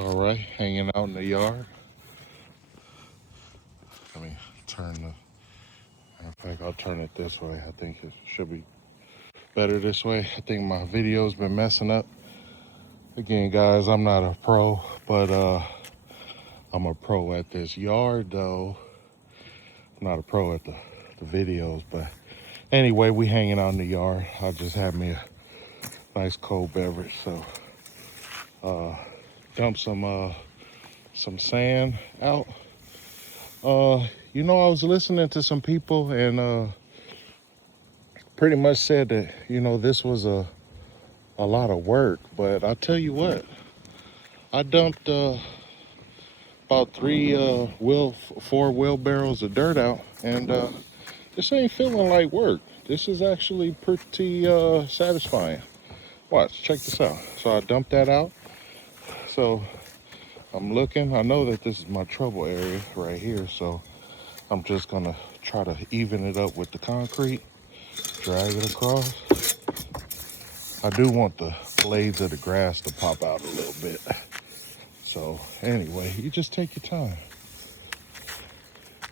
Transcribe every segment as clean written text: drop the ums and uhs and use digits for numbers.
All right, hanging out in the yard. Let me turn the, in fact, I'll turn it this way. I think it should be better this way. I think my video's been messing up. Again, guys, I'm not a pro, but I'm a pro at this yard though. I'm not a pro at the videos, but anyway, we hanging out in the yard. I just had me a nice cold beverage, so dump some sand out. I was listening to some people and pretty much said that, this was a lot of work, but I'll tell you what, I dumped about four wheelbarrows of dirt out, and this ain't feeling like work. This is actually pretty satisfying. Watch, check this out. So I dumped that out. So I'm looking, I know that this is my trouble area right here, so I'm just gonna try to even it up with the concrete, drag it across. I do want the blades of the grass to pop out a little bit. So anyway, you just take your time.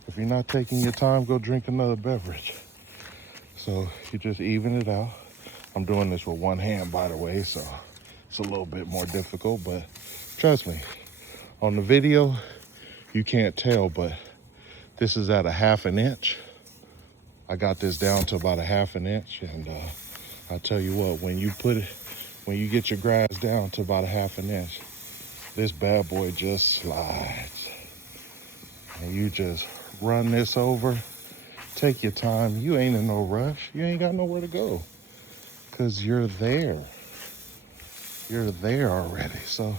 If you're not taking your time, go drink another beverage. So you just even it out. I'm doing this with one hand, by the way, so it's a little bit more difficult, but trust me, on the video, you can't tell, but this is at a 1/2 inch. I got this down to about a 1/2 inch, and I tell you what, when you get your grass down to about a 1/2 inch, this bad boy just slides. And you just run this over, take your time. You ain't in no rush. You ain't got nowhere to go, because you're there. You're there already. So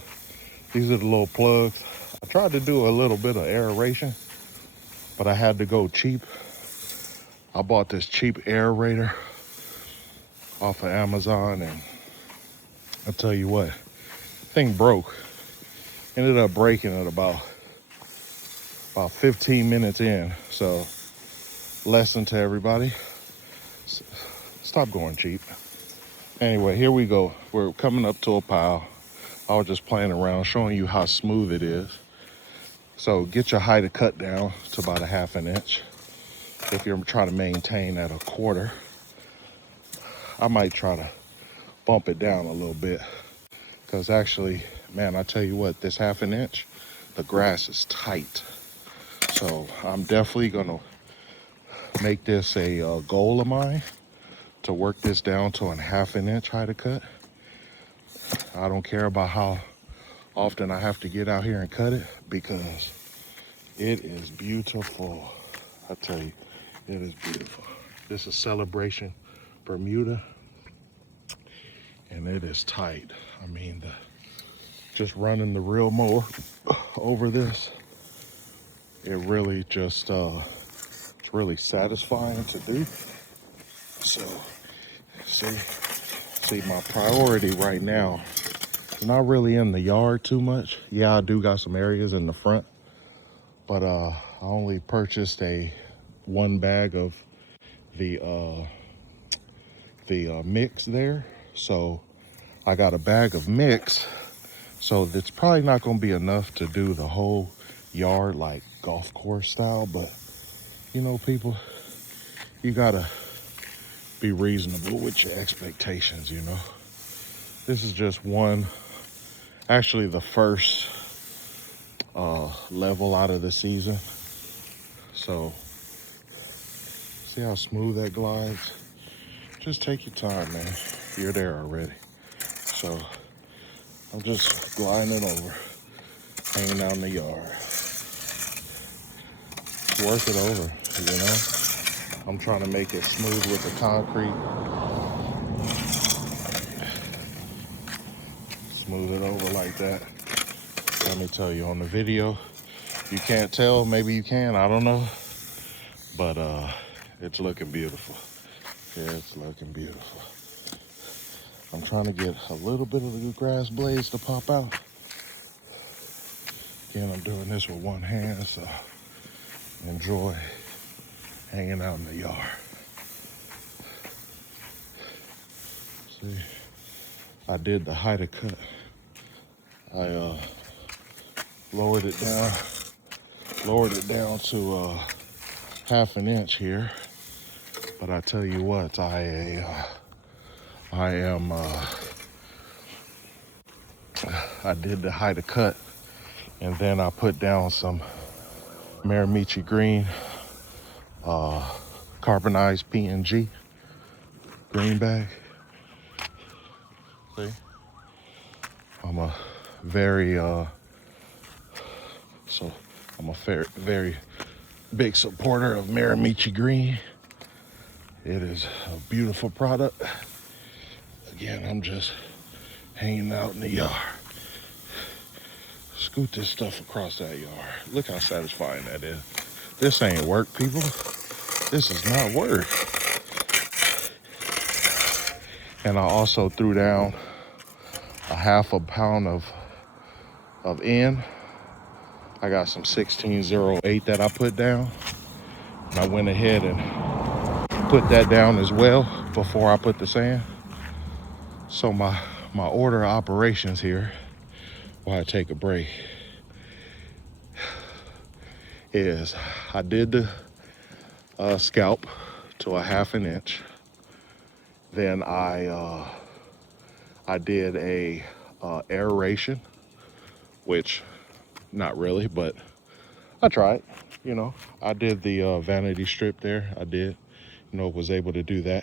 these are the little plugs. I tried to do a little bit of aeration, but I had to go cheap. I bought this cheap aerator off of Amazon, and I tell you what, thing broke. Ended up breaking at about 15 minutes in. So lesson to everybody, stop going cheap. Anyway, here we go. We're coming up to a pile. I was just playing around, showing you how smooth it is. So get your height of cut down to about a 1/2 inch. If you're trying to maintain at a 1/4, I might try to bump it down a little bit, because actually, man, I tell you what, this 1/2 inch, the grass is tight. So I'm definitely gonna make this a goal of mine to work this down to a 1/2 inch height of cut. I don't care about how often I have to get out here and cut it, because it is beautiful. I tell you, it is beautiful. This is Celebration Bermuda, and it is tight. I mean, just running the real mower over this, it really just it's really satisfying to do. So see my priority right now, not really in the yard too much. Yeah, I do got some areas in the front, but I only purchased one bag of the mix there. So I got a bag of mix, so it's probably not going to be enough to do the whole yard like golf course style, but people, you gotta be reasonable with your expectations. This is just one, actually the first level out of the season. So see how smooth that glides? Just take your time, man. You're there already. So I'm just gliding it over, hanging out in the yard. Work it over, I'm trying to make it smooth with the concrete. Smooth it over like that. Let me tell you, on the video, you can't tell, maybe you can, I don't know. But it's looking beautiful. Yeah, it's looking beautiful. I'm trying to get a little bit of the grass blades to pop out. Again, I'm doing this with one hand, so enjoy hanging out in the yard. See, I did the height of cut. I lowered it down to 1/2 inch here. But I tell you what, I did the height of cut, and then I put down some Miramichi green, carbonized PNG green bag. See, I'm a very so I'm a very big supporter of Miramichi green. It is a beautiful product. Again, I'm just hanging out in the yard. Scoot this stuff across that yard. Look how satisfying that is. This ain't work, people. This is not work. And I also threw down a 1/2 pound of N. I got some 1608 that I put down. And I went ahead and put that down as well before I put the sand. So my order of operations here, while I take a break, is I did the scalp to a 1/2 inch. Then I did a aeration, which not really, but I tried. You know, I did the vanity strip there. I did, was able to do that.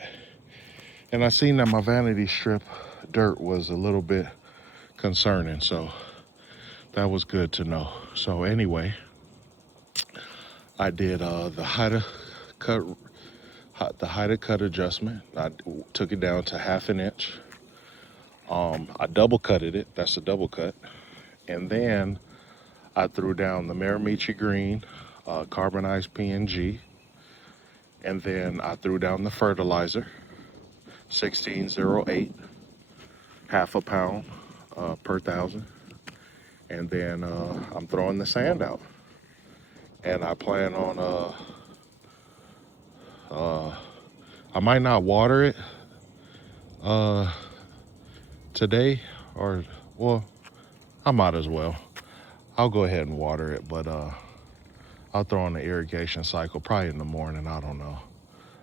And I seen that my vanity strip dirt was a little bit concerning, so that was good to know. So anyway, I did the height of cut adjustment. I took it down to 1/2 inch. I double cutted it. That's a double cut. And then I threw down the Miramichi green, carbonized PNG. And then I threw down the fertilizer, 1608, 1/2 pound per 1,000. And then I'm throwing the sand out. And I plan on, I might not water it today, or, well, I might as well. I'll go ahead and water it, but I'll throw on the irrigation cycle probably in the morning. I don't know.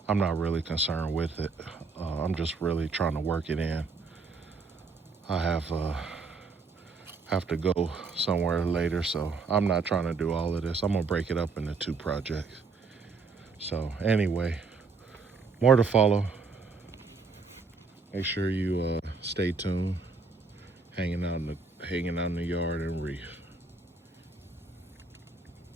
I'm not really concerned with it. I'm just really trying to work it in. I have to go somewhere later, so I'm not trying to do all of this. I'm gonna break it up into 2 projects. So anyway, more to follow. Make sure you stay tuned. Hanging out in the yard and reef.